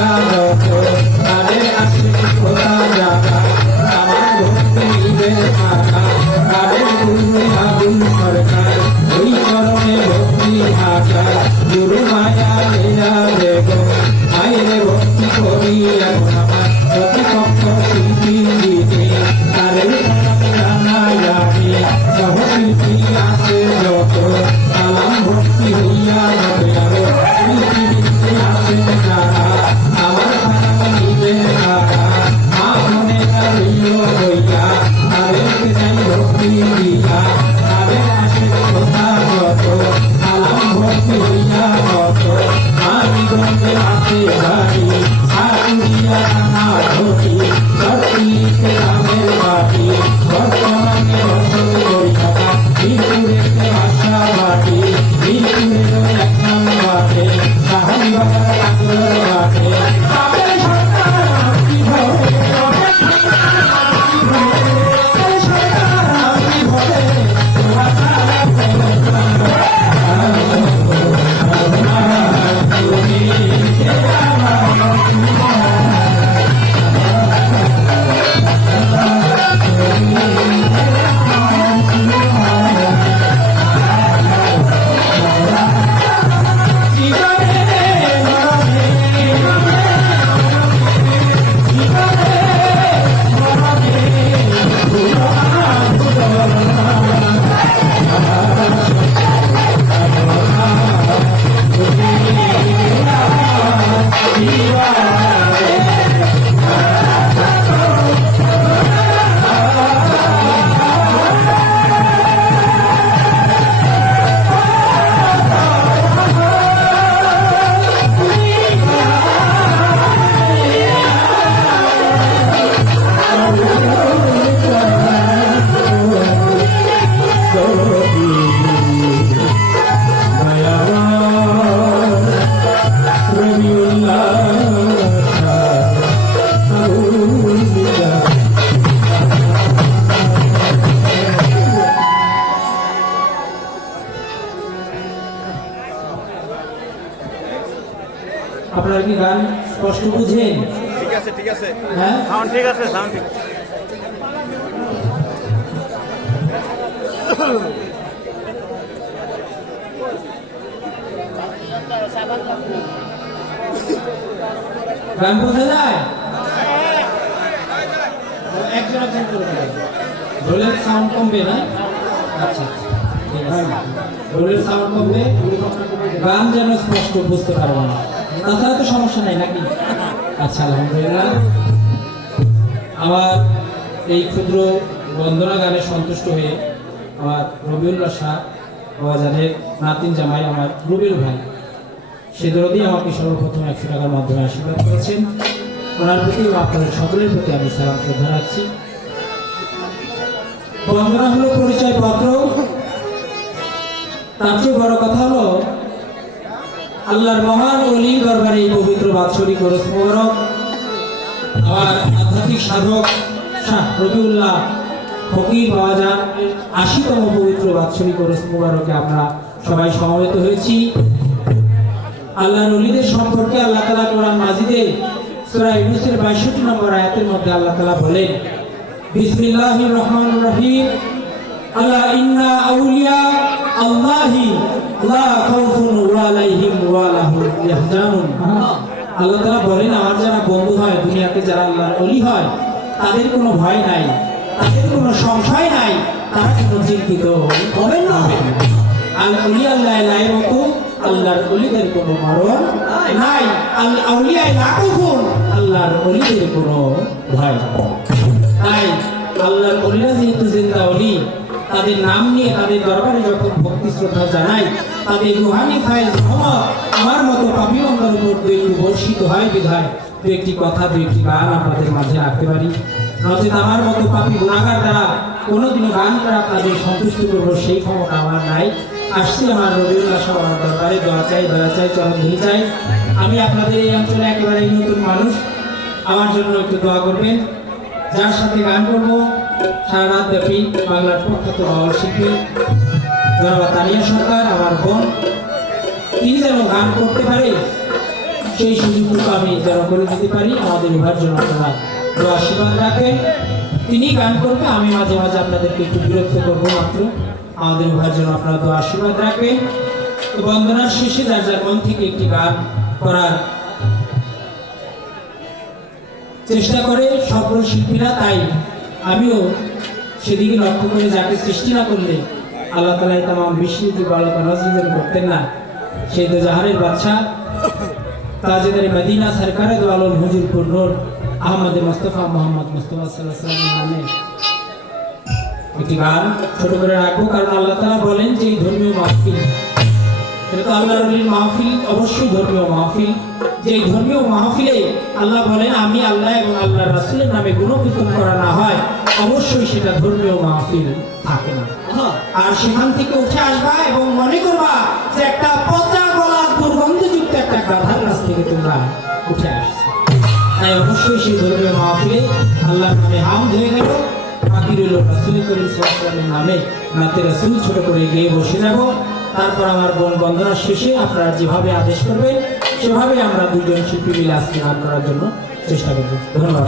হইয়া যত তাদের আসে খোদা জাগা আমার ভক্তি নিবে থাকা তাদের গুরু আগুন সরকার ওই চরণে ভক্তি আশা গুরু মায়া লীলা বেগম মায়ের ভক্তি করি এখন আমার প্রতিপক্ষ শিল্পী দিতে তাদের জানাই আমি সহশিল্পী আছে যত সালাম ভক্তি হইয়া যাবে আরো পৃথিবীতে আছে যারা আমার সালাম নিবে তারা মা মনে কারিও হইয়া তাদেরকে যাই ভক্তি দিয়া তাদের আসে কথা যত সালাম ভক্তি হইয়া যত আমি গঞ্জে আছে বাড়ি সাকুরিয়া রানা ধরি সত্যিতে রামের বাড়ি বর্তমানে রসদ করি থাকা বীরপুরেতে ভাষা বাড়ি বীরপুরেরও এক নাম বাড়ে সাহান বাবার আগ্রহ বাড়ে তাদের সরকার আপনি ভরে আপনারা কি গান স্পষ্ট বুঝেন? ঠিক আছে ঠিক আছে, হ্যাঁ সাউন্ড ঠিক আছে, সাউন্ড ঠিক আছে। গান বোঝা যায়? একজন একজন করে গান। ঢোলের সাউন্ড কমবে না? আচ্ছা ঠিক আছে, ঢোলের সাউন্ড কমবে, গান যেন স্পষ্ট বুঝতে পারবো না, তাছাড়া তো সমস্যা নাই নাকি? আচ্ছা আলহামদুলিল্লাহ। আমার এই ক্ষুদ্র বন্দনা গানে সন্তুষ্ট হয়ে আমার রবিউল্লাহ শাহ বাবাজানের নাতিন জামাই আমার রবিউল ভাই সে দরদি আমাকে সর্বপ্রথম 100 টাকার মাধ্যমে আশীর্বাদ করেছেন। ওনার প্রতি আপনাদের সকলের প্রতি আমি সালাম শ্রদ্ধা রাখছি। বন্দনা হলো পরিচয় পত্র, তার চেয়ে বড় কথা হলো আল্লাহর মহান ওলি দরবারে এই পবিত্র বাৎসরিক ওরস মোবারক আমার আধ্যাত্মিক সাধক শাহ রবিউল্লাহ ফকির বাবাজান 80তম পবিত্র বাৎসরিক ওরস মোবারকে আমরা সবাই সমবেত হয়েছি। আল্লাহর ওলিদের সম্পর্কে আল্লাহ তাআলা কোরআন মাজিদে সূরা ইউনূসের ৬২ নম্বর আয়াতের মধ্যে আল্লাহ তাআলা বলেন, বিসমিল্লাহির রহমানির রহিম, আলা ইন্না আউলিয়া আল্লাহি লা খাউফুন আলাইহিম ওয়া লা হুম ইয়াহজানুন। আল্লাহ তাআলা বলেন, আমার যারা বন্ধু হয়, দুনিয়াতে যারা আল্লাহর ওলি হয়, তাদের কোনো ভয় নাই, তাদের কোনো সংশয় নাই, তারা কোনো চিন্তিত হবেন না। আল ওলি আল্লাহ লায়ের মতো আল্লাহর ওলিদের কোনো মরণ নাই। আল আউলিয়া লা খাউফুন, আল্লাহর ওলিদের কোনো ভয় নাই। আল্লাহর ওলিরা যেহেতু জিন্দা ওলি, তাদের নাম নিয়ে তাদের দরবারে যখন ভক্তি শ্রদ্ধা জানাই, তাদের রুহানি ফায়েজ রহমত আমার মতো পাপী বান্দার উপর একটু বর্ষিত হয় বিধায় দু একটি কথা, দু একটি গান আপনাদের মাঝে রাখতে পারি। নচেত আমার মতো পাপী গুনাহগার দ্বারা কোনোদিনও গান করে আপনাদের সন্তুষ্ট করবো সেই ক্ষমতা আমার নাই। আসছি আমার রবিউল্লাহ শাহ দরবারে, দোয়া চাই, দয়া চাই, চরণ ধুলি চাই। আমি আপনাদের এই অঞ্চলে একেবারে নতুন মানুষ, আমার জন্য একটু দোয়া করবেন। যার সাথে গান করবো সারা রাত ব্যাপী বাংলার প্রখ্যাত বাউল শিল্পী জনাব তানিয়া সরকার, আমার বোন, তিনি যেন গান করতে পারে সেই সুযোগটুকু আমি যেন করে দিতে পারি। আমাদের উভয়ের জন্য আপনারা দোয়া আশীর্বাদ রাখেন। তিনি গান করবে, আমি মাঝে মাঝে আপনাদেরকে একটু বিরক্ত করবো মাত্র। আমাদের উভয়ের জন্য আপনারা দোয়া আশীর্বাদ রাখবেন। তো বন্দনার শেষে যার যার মন থেকে একটি গান করার চেষ্টা করে সকল শিল্পীরা, তাই আমিও সেদিকে লক্ষ্য করে যাকে সৃষ্টি না করলে আল্লাহ তাআলা তামাম বিশ্বকে বালকা নজর করতেন না, সেই তো জাহানের বাদশাহ তাজেদার মদিনা সরকারে দো আলম হুজুর নূর আহমদ মুস্তাফা মোহাম্মদ মুস্তাফা সাল্লাল্লাহু আলাইহি ওয়াসাল্লামের নামে একটি গান ছোট করে রাখবো। কারণ আল্লাহ তাআলা বলেন যে এই ধর্মীয় মাহফিল, এটা তো আল্লাহর ওলির মাহফিল, অবশ্যই ধর্মীয় মাহফিল। যে এই ধর্মীয় মাহফিলে আল্লাহ বলেন আমি আল্লাহ এবং আল্লাহর রাসূলের নামে গুণকীর্তন করা না হয়, অবশ্যই সেটা ধর্মীয় মাহফিল থাকে না। আর সেখান থেকে উঠে আসবা এবং মনে করবা যে একটা পচা গলা দুর্গন্ধযুক্ত একটা গাধার কাছ থেকে তোমরা উঠে আসছো। তাই অবশ্যই সেই ধর্মীয় মাহফিলে আল্লাহর নামে হামদ হয়ে গেল, বাকি রইল রাসূল করিম সাল্লাল্লাহু আলাইহি ওয়াসাল্লামের নামে নাতে রাসূল ছোট করে গিয়ে বসে যাব। তারপর আমার বন্দনার শেষে আপনারা যেভাবে আদেশ করবেন সেভাবে আমরা দুজন শিল্পী মিলে আজকে গান করার জন্য চেষ্টা করব। ধন্যবাদ।